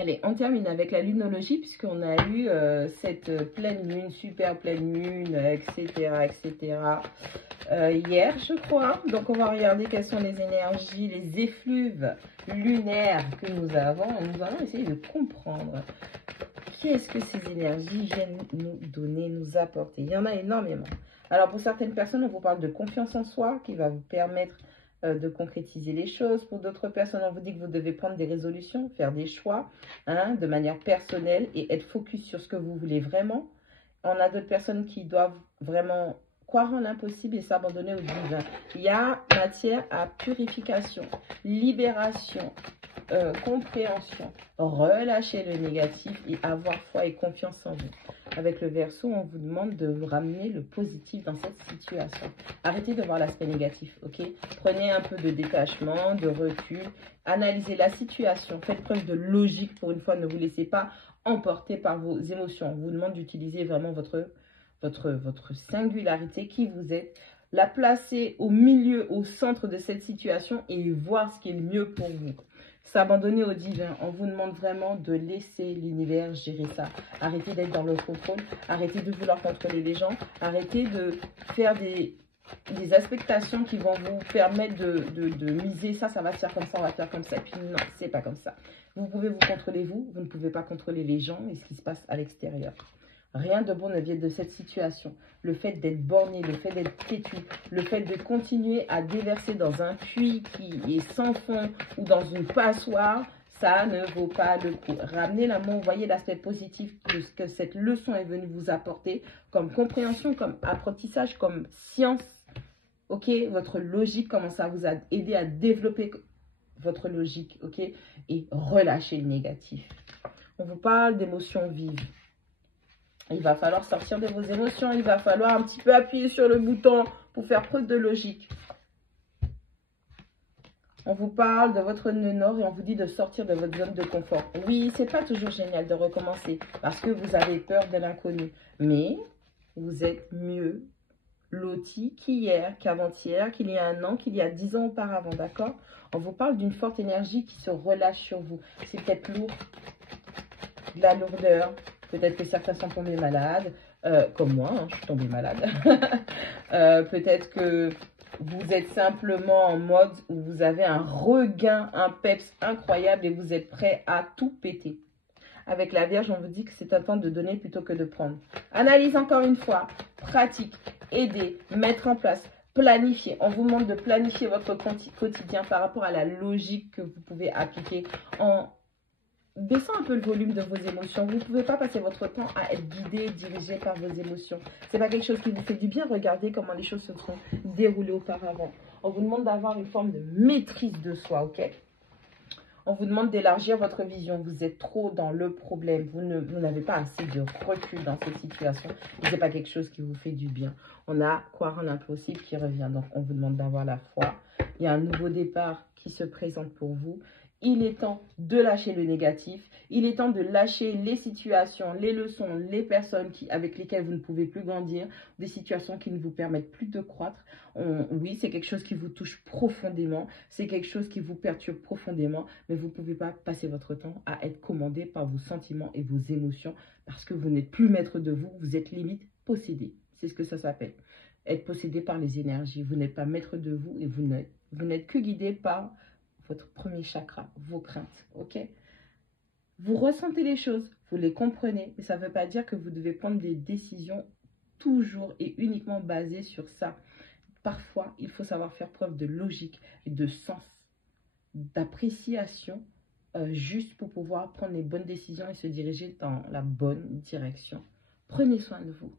Allez, on termine avec la lunologie, puisqu'on a eu cette pleine lune, super pleine lune, etc., etc., hier, je crois. Donc, on va regarder quelles sont les énergies, les effluves lunaires que nous avons. Et nous allons essayer de comprendre qu'est-ce que ces énergies viennent nous donner, nous apporter. Il y en a énormément. Alors, pour certaines personnes, on vous parle de confiance en soi, qui va vous permettre de concrétiser les choses. Pour d'autres personnes, on vous dit que vous devez prendre des résolutions, faire des choix de manière personnelle et être focus sur ce que vous voulez vraiment. On a d'autres personnes qui doivent vraiment croire en l'impossible et s'abandonner au divin. Il y a matière à purification, libération, compréhension, relâcher le négatif et avoir foi et confiance en vous. Avec le Verseau, on vous demande de ramener le positif dans cette situation. Arrêtez de voir l'aspect négatif, ok? Prenez un peu de détachement, de recul, analysez la situation, faites preuve de logique pour une fois, ne vous laissez pas emporter par vos émotions. On vous demande d'utiliser vraiment votre singularité, qui vous êtes, la placer au milieu, au centre de cette situation et voir ce qui est le mieux pour vous. S'abandonner au divin. On vous demande vraiment de laisser l'univers gérer ça. Arrêtez d'être dans le contrôle. Arrêtez de vouloir contrôler les gens. Arrêtez de faire des aspectations qui vont vous permettre de miser ça va se faire comme ça, on va faire comme ça. Et puis non, c'est pas comme ça. Vous pouvez vous contrôler vous ne pouvez pas contrôler les gens et ce qui se passe à l'extérieur. Rien de bon ne vient de cette situation. Le fait d'être borné, le fait d'être têtu, le fait de continuer à déverser dans un puits qui est sans fond ou dans une passoire, ça ne vaut pas le coup. Ramenez l'amour, voyez l'aspect positif de ce que cette leçon est venue vous apporter comme compréhension, comme apprentissage, comme science. Ok, votre logique, comment ça vous a aidé à développer votre logique, ok, et relâcher le négatif. On vous parle d'émotions vives. Il va falloir sortir de vos émotions. Il va falloir un petit peu appuyer sur le bouton pour faire preuve de logique. On vous parle de votre nœud nord et on vous dit de sortir de votre zone de confort. Oui, c'est pas toujours génial de recommencer parce que vous avez peur de l'inconnu. Mais vous êtes mieux loti qu'hier, qu'avant-hier, qu'il y a un an, qu'il y a 10 ans auparavant, d'accord? On vous parle d'une forte énergie qui se relâche sur vous. C'est peut-être lourd, de la lourdeur. Peut-être que certains sont tombés malades, comme moi, je suis tombée malade. Peut-être que vous êtes simplement en mode où vous avez un regain, un peps incroyable et vous êtes prêt à tout péter. Avec la Vierge, on vous dit que c'est un temps de donner plutôt que de prendre. Analyse encore une fois, pratique, aider, mettre en place, planifier. On vous demande de planifier votre quotidien par rapport à la logique que vous pouvez appliquer en baissant un peu le volume de vos émotions. Vous ne pouvez pas passer votre temps à être guidé, dirigé par vos émotions. Ce n'est pas quelque chose qui vous fait du bien. Regardez comment les choses se sont déroulées auparavant. On vous demande d'avoir une forme de maîtrise de soi, ok? On vous demande d'élargir votre vision. Vous êtes trop dans le problème. Vous n'avez pas assez de recul dans cette situation. Et ce n'est pas quelque chose qui vous fait du bien. On a croire en l'impossible qui revient. Donc, on vous demande d'avoir la foi. Il y a un nouveau départ qui se présente pour vous. Il est temps de lâcher le négatif. Il est temps de lâcher les situations, les leçons, les personnes avec lesquelles vous ne pouvez plus grandir, des situations qui ne vous permettent plus de croître. Oui, c'est quelque chose qui vous touche profondément. C'est quelque chose qui vous perturbe profondément. Mais vous ne pouvez pas passer votre temps à être commandé par vos sentiments et vos émotions parce que vous n'êtes plus maître de vous. Vous êtes limite possédé. C'est ce que ça s'appelle. Être possédé par les énergies. Vous n'êtes pas maître de vous et vous n'êtes que guidé par votre premier chakra, vos craintes, ok? Vous ressentez les choses, vous les comprenez, mais ça ne veut pas dire que vous devez prendre des décisions toujours et uniquement basées sur ça. Parfois, il faut savoir faire preuve de logique et de sens, d'appréciation, juste pour pouvoir prendre les bonnes décisions et se diriger dans la bonne direction. Prenez soin de vous.